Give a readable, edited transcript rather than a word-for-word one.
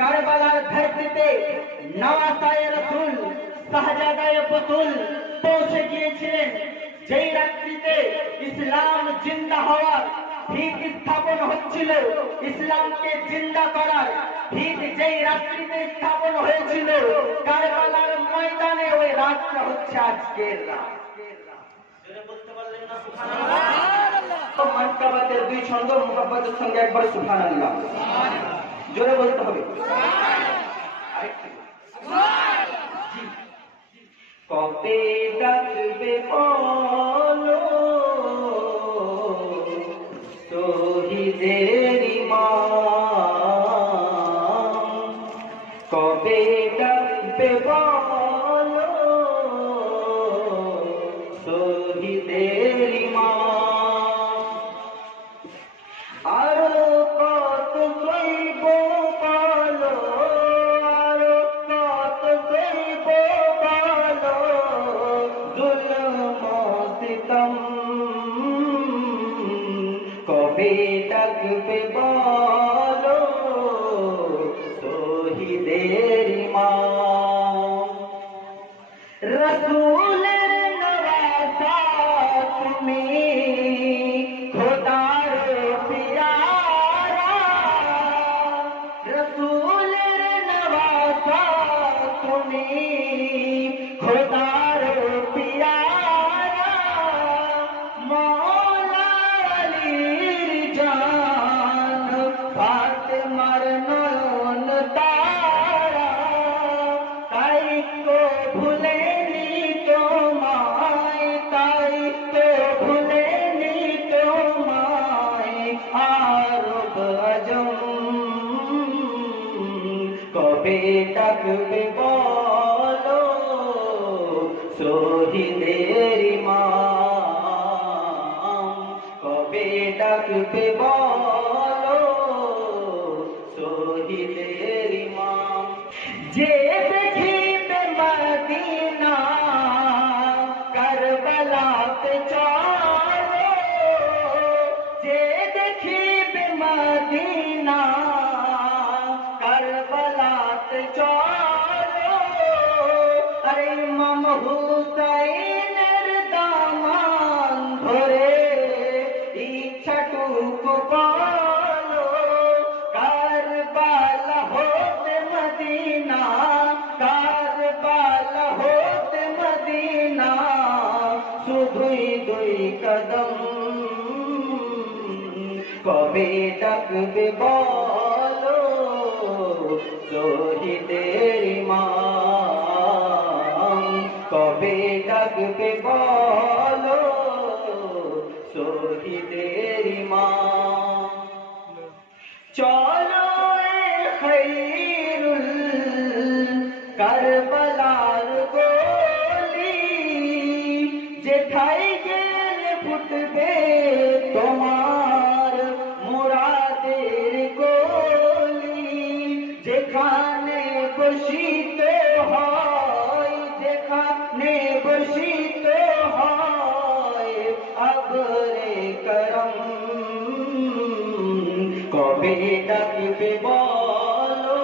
কারবালার ধরতিতে নওয়াসায়ে রাসূল শাহজাদায়ে পুতুল পৌঁছে গিয়েছিলেন। যেই রাত্রিতে ইসলাম জিন্দা হওয়ার ভিত স্থাপন হচ্ছিল, ইসলামকে জিন্দা করার ভিত যেই রাত্রিতে স্থাপন হয়েছিল, কারবালার ময়দানে ওই রাতটা হচ্ছে আজকের রাত। বলতে পারলেন না সুবহানাল্লাহ? মানকাবাতের দুই ছন্দ মুহাব্বতের সঙ্গে একবার সুবহানাল্লাহ জোরে বলতে হবে। কবে ডাকবে বলো শহীদের ইমাম, কবে ডাকবে বলো শহীদের ইমাম। আরো কত সইব বলো, আরো কত সইব বলো জুলম সিতম, কবে ডাকবে বলো শহীদের ইমাম। রাসূলের নওয়াসা তুমি খোদার পিয়ারা, রাসূলের নওয়াসা তুমি খোদার পিয়ারা, মওলা আলীর জান ফাতেমার নয়ন তারা, তাই তো ভুলেনি তোমায়, তাই তো ভুলেনি তোমায় আরব আজম, কবে ডাকবে বলো শহীদের ইমাম, কবে ডাকবে বলো শহীদের ইমাম। যে দেখিবে মদিনা কারবালাতে চলো, যে দেখিবে মদিনা কারবালাতে চলো, আরে ইমাম হুসাইনের দামান ধরে ইচ্ছাটুকু বলো, কারবালা হতে মদিনা, কারবালা হতে মদিনা শুধুই দুই কদম, কবে ডাকবে বলো শহীদের ইমাম, কবে ডাকবে বলো শহীদের ইমাম। চলো খৈরুল কারবালার গলি, যেথায় গেলে ফুটবে তোমার মুরাদের গলি, যেখানে বসিতে হয়, যেখানে বসিতে হয় আবরে করম, কবে ডাকবে বলো